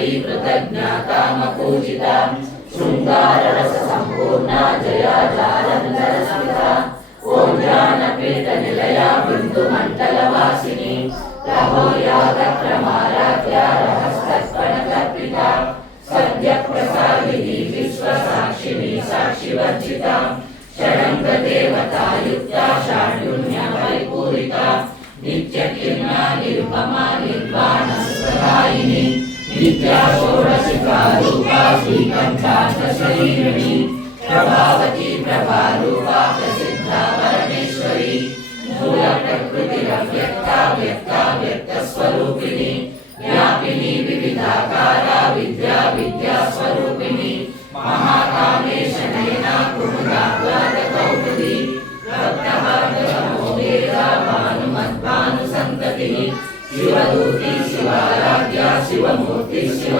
नारी कृतज्ञातामपूजिता शृंगाररस संपूर्णा जया जालंधरस्मिता ओं ज्ञानपीठनिलया बिन्दुमण्डलवासिनी रहो यागक्रमाराध्या रहस्तर्पणकर्पिता सद्यप्रसादिनी विश्वसाक्षिणी साक्षिवर्जिता षडङ्गदेवतायुक्ता षाड्युण्यवैपूरिता नित्यकिरणा निरुपमा निर्वाणसुखदायिनी विद्या षोडशिका रूपा श्रीपञ्चाशशरीरिणी प्रभावती प्रभारूपा प्रसिद्धा परमेश्वरी मूलप्रकृतिरव्यक्ता व्यक्ता व्यक्तस्वरूपिणी व्यापिनी विविधाकारा विद्या विद्यास्वरूपिणी महाकामेश नयना कुमुदाह्लादकौमुदी रत्नवर्णसमोवेदा भानुमद्भानुसन्ततिः शिवदूती शिवाराध्या शिवमूर्ति शिव